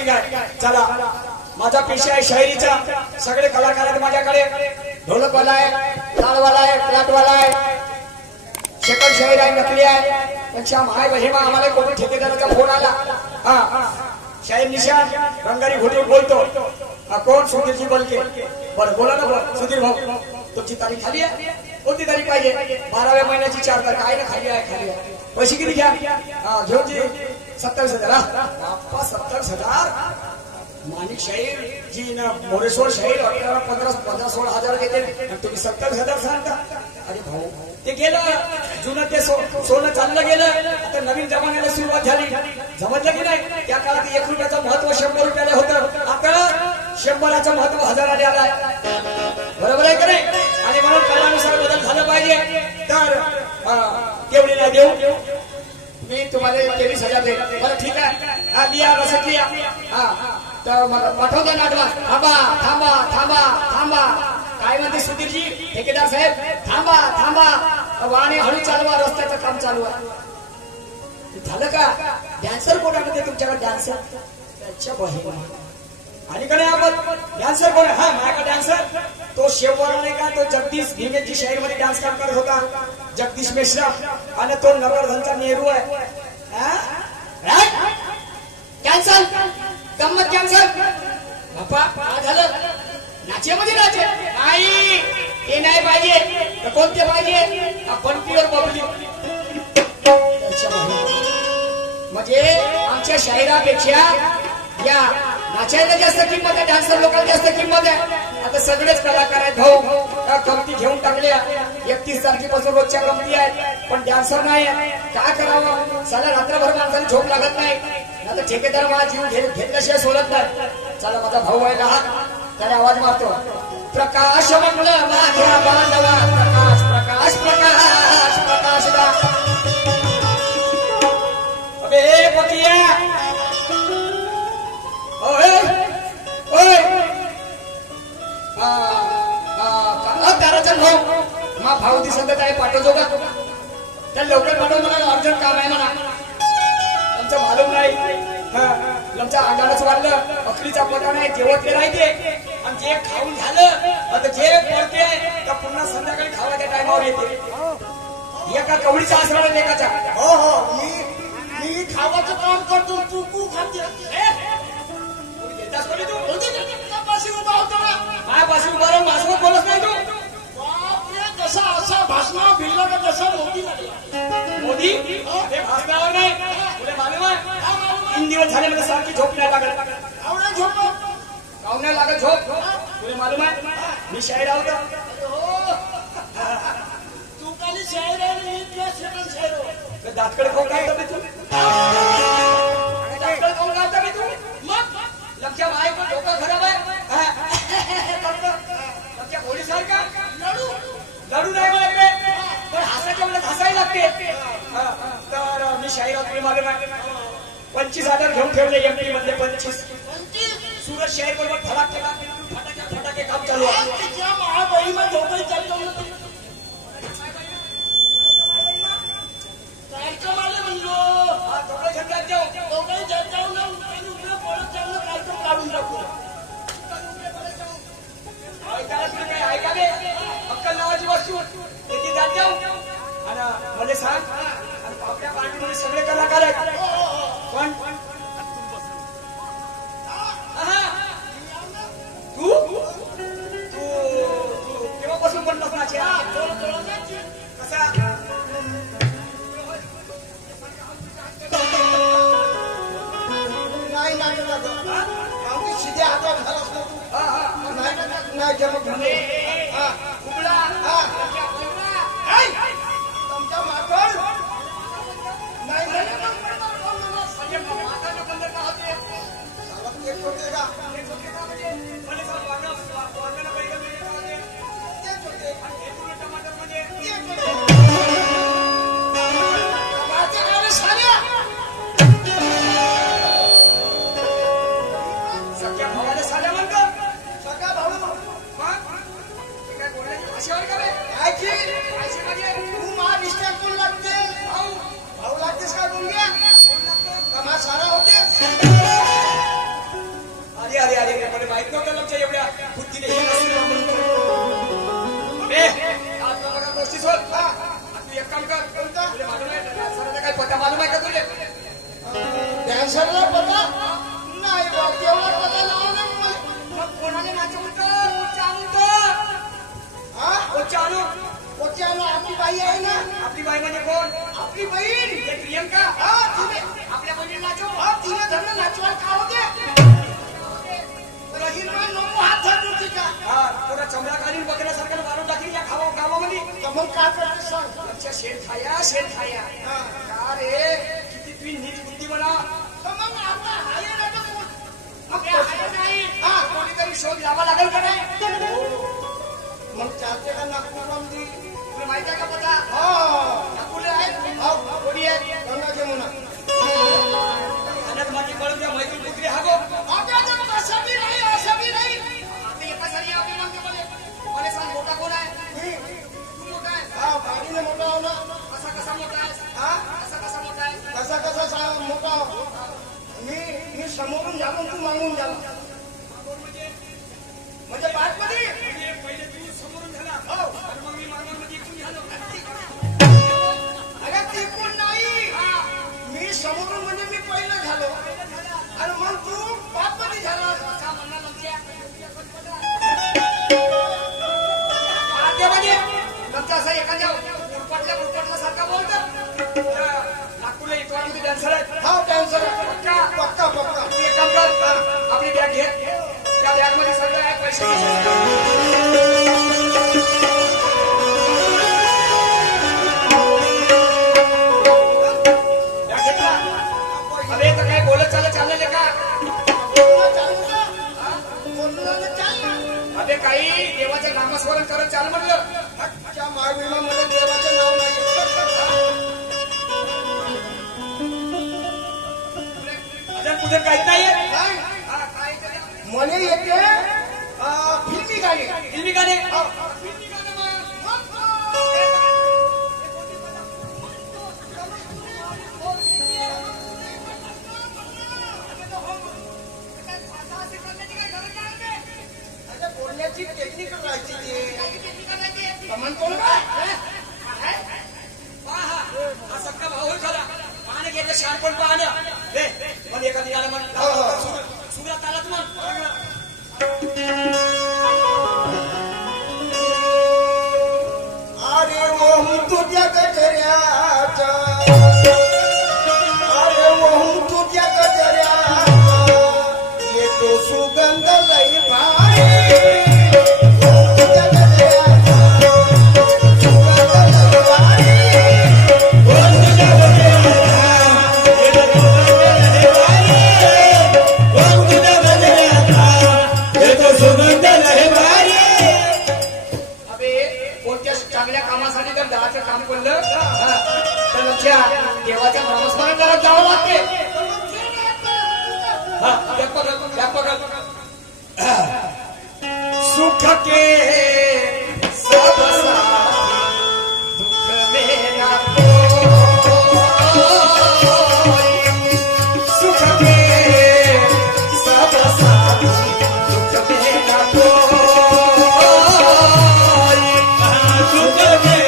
ठीक आहे चला माझा पेशा आहे शायरीचा सगळे कलाकार आहेत माझ्याकडे ढोलकवाला आहे तालवाला आहे प्लाटवाला आहे शेकड शाहीर आहे नकली आहे पण श्याम हाय हेमा आम्हाला कोणी ठेकेदाराचा फोन आला हा शाहीर निशान रंगारी घोटी बोलतो कोण सुधीरजी बोलके बरं बोला ना बोल सुधीर भाऊ तुमची तारीख खाली आहे कोणती तारीख पाहिजे 12व्या महिन्याची 4 तारीख आहे ना खाली आहे पैसे किती घ्या घेऊन जी 27,000 बाप्पा 27,000 माणिक शाहीर जी ना मोरेश्वर शाहीर 15-16 घेते तुम्ही 27,000 सांगता अरे भाऊ ते गेलं जुनं ते सोनं चाललं गेलं आता नवीन जमान्याला सुरुवात झाली समजलं की नाही त्या काळात 1 रुपयाचं महत्व 100 रुपयाला होतं आता 100चं महत्व 1000 आलाय बरोबर आहे का नाही आणि म्हणून काळानुसार बदल झालं पाहिजे तर केवढीला देऊ मी तुम्हाला 23,000 देईल बरं ठीक आहे लिया बसत लिया तर मला पाठवता नाटवा थांबा थांबा थांबा थांबा काय म्हणते सुधीरजी ठेकेदार साहेब थांबा थांबा वाहने हळू चालवा रस्त्याचं काम चालू आहे झालं का डॅन्सर कोण आहे म्हणजे तुमच्याकडे डान्सर त्याच्या बहिणी आणि कडे आपण डान्सर कोण आहे हा माझ्याकडे डान्सर तो शेववाला नाही का तो जगदीश भीमेची शाहीर मध्ये डान्स काम करत होता जगदीश मिश्रा आणि तो नवरधनचा नेहरू आहे कॅन्सल गंमत कॅन्सल बाप्पा काय झालं नाचेमध्ये नाचे नाही ते नाही पाहिजे तर कोणते पाहिजे आपण प्युअर पब्लिक म्हणजे आमच्या शाहिरापेक्षा या नाचायला जास्त किंमत आहे डान्सर लोकांना जास्त किंमत आहे आता सगळेच कलाकार आहेत भाऊ गमती घेऊन टाकल्या 31 तारखेपासून रोजच्या गमती आहेत पण डान्सर नाही काय करावं साला रात्रभर माणसाला झोप लागत नाही आता ठेकेदार मला जीव घेतल्याशिवाय सोडत नाही चला माझा भाऊ आहे लहान त्याला आवाज मारतो प्रकाश मंगळ माझ्या बांधवा प्रकाश प्रकाश प्रकाश प्रकाश अबे पतिया ओए ओए त्याराचन भाऊ मा भाऊ दिसत आहे पाठवतो का त्या लवकर पाठव मला अर्जंट काम आहे म्हणा आमचं मालूम नाही आमच्या अंगालाच वाढलं अखरीचा पटा नाही जेवत ते राहते आणि जे खाऊन झालं आता जे पडते तर पुन्हा संध्याकाळी खावाच्या टायमावर येते एका कवडीचा आसरा लेखाचा हो हो मी खावाचं काम करतो तू खाते माझ्यापाशी उभा राहून माझ्यासोबत बोलत नाही तू कसा असा भाषण भिल्ला का जसा मोदी मोदी भाषणावर नाही पुढे मालूम आहे 3 दिवस झाले मला सारखी झोप नाही लागत गाव नाही लागत झोप पुढे मालूम आहे मी शाहीर आहोत तू काही शाहीर आहे दातकडे खाऊन गावता मी तू दातकडे खाऊन गावता मी तू मग लक्षात आहे पण डोकं खराब आहे लक्षात पोलिसारखा लढू नाही मला पण हसायच्या मला हसायला लागते तर मी शाहीर आहोत पुढे मालूम आहे 25,000 घेऊन ठेवले एमपी मध्ये 25 सूरज शहर बरोबर फटाके काम चालू आहे अक्कल नावाची वस्तू त्याची जात जाऊ आणि मला सांग आणि आपल्या पार्टीमध्ये सगळे कलाकार आहेत पण तू तू केव्हापासून बनलास नाचे कसा नाही नाचला शिध्या हातात झालास नाही तुमच्या माकड नाही सगळ्या भावाला साध्या म्हणतो सगळा भाऊ काय बोलायची भाषेवर का तू मा डिस्टर्ब कोण लागते भाऊ लागतेस का गुंग्या का मा सारा होते डान्सरला पता नाही बा, तेवढा पता लावला नाही मला. मग कोणाला नाचवतं? उच्चारणतो. हा उच्चारणू. कोच्याला आपली बाई आहे ना, आपली बाई म्हणजे कोण? आपली बहीण. ते प्रियंका. हा तिने आपल्या बहिणीला नाचव. हा तिने धरणं नाचवायला का होते रहीमान नको हात धरून तिचा. हा थोडा चमडा काढून बकऱ्यासारखं मारून टाकली या गावामध्ये. मग काय करते सांग. अच्छा शेण खाया. हा. का रे किती तुम्ही नीट बुद्धी म्हणा. तर मग आता हाय ना तर मग ते आहे नाही. हा. कोणीतरी शोध घ्यावा लागेल का नाही? मग चालते का नागपूरमध्ये? तुला माहिती आहे का पता? हा नागपूरला आहे. हा. कोणी आहे? गंगा जमुना. अनंत माझी कळून द्या मैत्री पुत्री हा गो. आपल्या असं बी नाही, असं बी नाही. आता एका सारी आपली नाम ते मला सांग मोठा कोण आहे? मी तू मोठा आहे. हा गाडीने मोठा हो ना. कसा मोठा आहे? हा कसा मोठा आहे? कसा मोठा हो. मी समोरून झालो, तू मागून झाला. म्हणजे बाटमध्ये पहिले तू समोरून झाला. हो. आणि मग मी मागामध्ये इकडून झालो. अरे ती कोण नाही. मी समोरून म्हणजे मी पहिलं झालो आणि मग तू बाटमध्ये झाला. असा म्हणणार नमच्या. म्हणजे नंतर असं एखाद्या उरपटल्या सारखा बोलतात. नागपूरला इतवामध्ये डान्सर आहेत. हा डान्सर पक्का. पक्का. तू एक काम कर, आपली बॅग घे. त्या बॅग मध्ये सगळं आहे पैसे. अरे तर काय बोलत चालले का? अरे काही देवाचे नामस्मरण करत चाल म्हटलं. त्या मायविमामध्ये देवाचं नाव नाही. अजून पुढे काहीच नाहीये. नाही. हा, काय तरी. मला येते फिल्मी गाणी. फिल्मी गाणे. आता बोलण्याची टेक्निक राहायची ती. म्हणतो ना हा सक्का भाऊ खरा पाहणं घेतलं शहाणपण पाहणं. पण एखादी आलं म्हण सुरात आलाच म्हण. अरे ओम तुझ्या गजऱ्याचा, अरे ओम तुझ्या गजऱ्याचा येतो सुगंध लई भारी. ओम तुझ्या गजऱ्याचा सुगंध लई भारी. ओम तुझ्या गजऱ्याचा येतो सुगंध लई भारी. ओम तुझ्या गजऱ्याचा येतो सुगंध लई भारी. अबे कोणत्या चांगल्या कामासाठी जर देवाचं काम पडलं तर लक्ष्या देवाच्या नामस्मरण करत जावं लागते. हा बॅग पकड. सुख के सब साथी दुख में ना कोई. सुख के सब साथी दुख में ना कोई. सुख में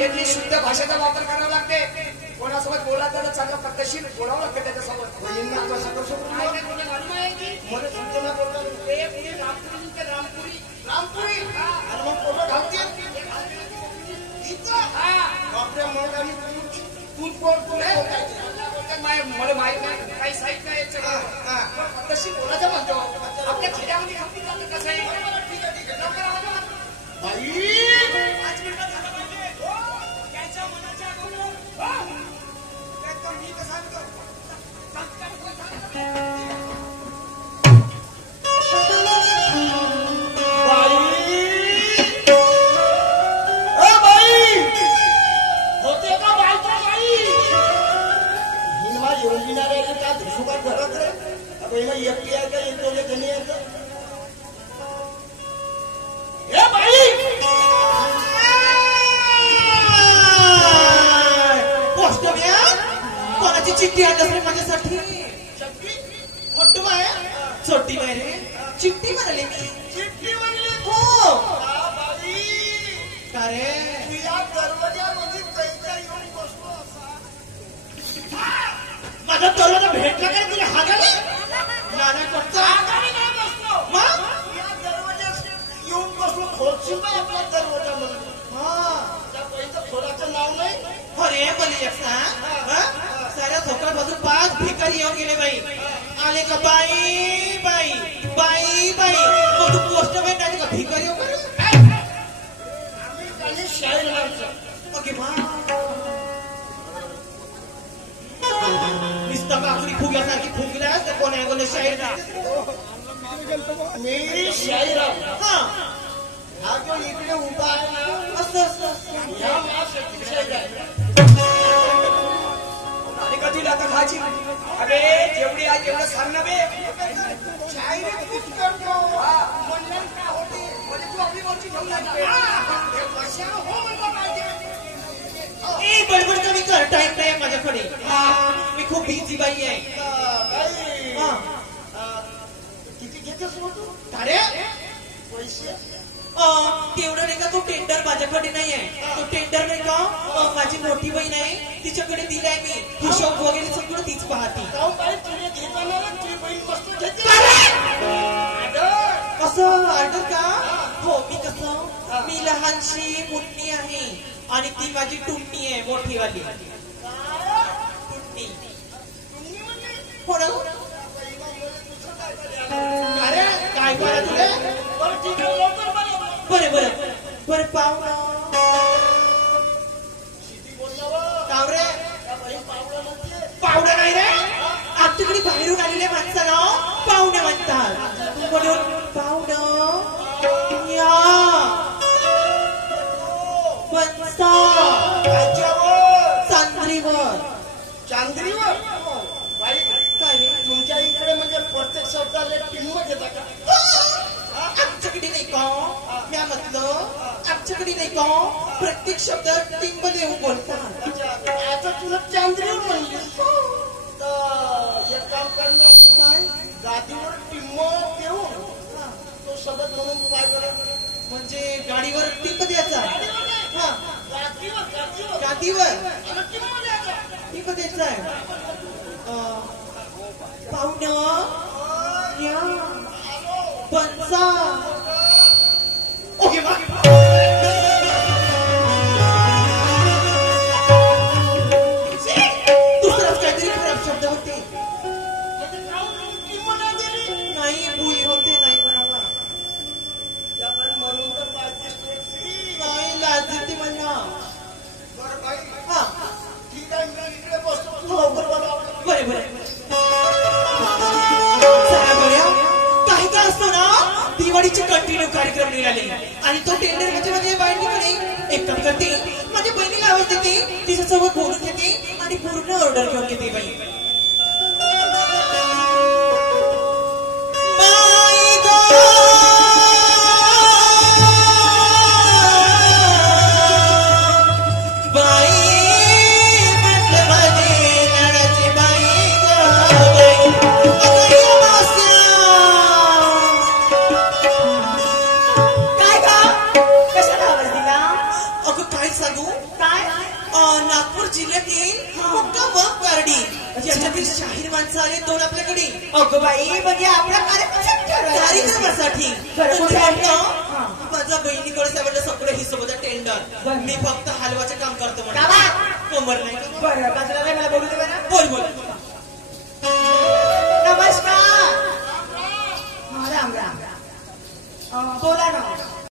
याची शुद्ध भाषेचा वापर करावा लागते. कोणासोबत बोलायचं तर चांगलं पद्धतशीर बोलावं लागते त्याच्यासोबत. बहिणींना कसं कसं काय नाही तुला मालूम आहे की मला सूचना करतात ते पुढे रामपुरी ते रामपुरी रामपुरी आणि मग फोटो घालते इथं बापरे मग आणि तूच बोल मला माहित नाही काही साईट नाही तशी बोलायचं म्हणतो आपल्या खेड्यामध्ये घातली जातं कसं आहे ठीक आहे लवकर आवाज बाई 5 मिनिटात झालं पाहिजे त्यांच्या मनाच्या अगोदर एकदम मी तर सांगतो होते का बायका बाई हिनमा येऊन येणारे का धुसुका घरात रे आता हिमा एकटी आहे का एक दोघे जणी आहेत हे बाई पोस्टमॅन कोणाची चिठ्ठी आणली रे माझ्यासाठी शक्ती मोठू बाय छोटी बाय रे चिठ्ठी म्हणाली मी चिठ्ठी म्हणली हो बाई का रे तुझ्या दरवाजामध्ये कैचा येऊन बसलो असा माझा दरवाजा भेटला काय तुला हागाले नाना कोणता आगामी नाही बसलो मग या दरवाजात येऊन बसलो खोलशील बा आपला दरवाजा म्हणून हा त्या बाईचं खोलाचं नाव नाही अरे बोली एक सांग साऱ्या झोका बाजू 5 भिकारी येऊन गेले बाई आले का बाई बाई बाई बाई मग तू पोस्टमॅन नाही का भिकारी येऊ करे आम्ही काही शाहीर माणसं ओके मा नुसतं काकडी फुग्यासारखी फुगल्यास तर कोण ऐकलं शाहीर मी शाहीर आहे हा हा जो इकडे उभा आहे ना असं असं असं ह्या महाशक्ती शाहीर आहे आणि का तुला आता खायची अबे जेवढी आहे तेवढं सांग ना बे शायरी खूप करतो म्हणलं का होते म्हणजे तू आपली वरची घेऊन लागते कशाला हो म्हणलं पाहिजे ए बडबड कमी कर टाइम नाही माझ्याकडे मी खूप बिझी बाई आहे बाई हा किती घेतेस मग तू अरे पैसे तेवढं नाही का तो टेंडर माझ्याकडे नाही आहे तो टेंडर नाही का माझी मोठी बहीण आहे तिच्याकडे दिलाय मी हिशोब वगैरे सगळं तीच पाहते जाऊ बाई तुझे घेताना तुझी बहीण मस्त घेते कसं ऑर्डर का हो मी कसं मी लहानशी मुन्नी आहे आणि ती माझी टुन्नी आहे मोठीवाली टुन्नी कोण अरे काय करा तुला बरं ठीक आहे लवकर बरं बरं बरं पाहुणा किती बोलल्यावर कावरे त्या बहीण पावलं नसते पाहुणा नाही रे आमच्याकडे बाहेरून आलेल्या माणसाला पाहुणे म्हणतात म्हणून पाहुणं या बनसा चांदरीवर चांदरीवर बाई काय रे तुमच्या इकडे म्हणजे प्रत्येक शब्दाला किंमत घेता का आमच्याकडे नाही का मी म्हटलं आमच्याकडे नाही का प्रत्येक शब्द टिंब देऊन बोलतात आता तुला चांदरीवर म्हणली तर एक काम करणार काय गादीवर टिंब देऊन तो शब्द म्हणून काय करत म्हणजे गाडीवर टिंब द्यायचा हा गादीवर गादीवर गादीवर आणि टिंब द्यायचा टिंब द्यायचा आहे पाहुणं या बनसा ओके मग दुसराच काहीतरी खराब शब्द होते म्हणजे काहून टिंब नाही दिली नाही बुई होते नाही म्हणाला त्यामुळे म्हणून तर पाहिजे नाही लाजते म्हणा बरं बाई हा ठीक आहे मी इकडे बसतो तू लवकर बोलावं बरे बरे चला बऱ्या काही का असतो ना दिवाळीचे कंटिन्यू कार्यक्रम निघाले आणि तो टेंडर माझ्या बहिणीकडे एक काम करते माझ्या बहिणीला आवाज देते तिच्यासोबत बोलून घेते आणि पूर्ण ऑर्डर घेऊन घेते बाई बाई गं, बाई म्हटलं माझी लाडाची बाई गं, बाई अगं ये मावश्या. काय का कशाला आवाज दिला अगं काय सांगू काय नागपूर जिल्ह्यात येईल मोठा वक गार्डी ज्याच्यातील शाहीर माणसं आले दोन आपल्याकडे. अगं बाई म्हणजे आपला कार्यक्रमासाठी माझ्या बहिणीकडे सगळं सगळं ही सोबत टेंडर. मी फक्त हलवाचे काम करतो म्हणून कमर नाही. बरं कसला मला बोलू दे बरं. बोल बोल.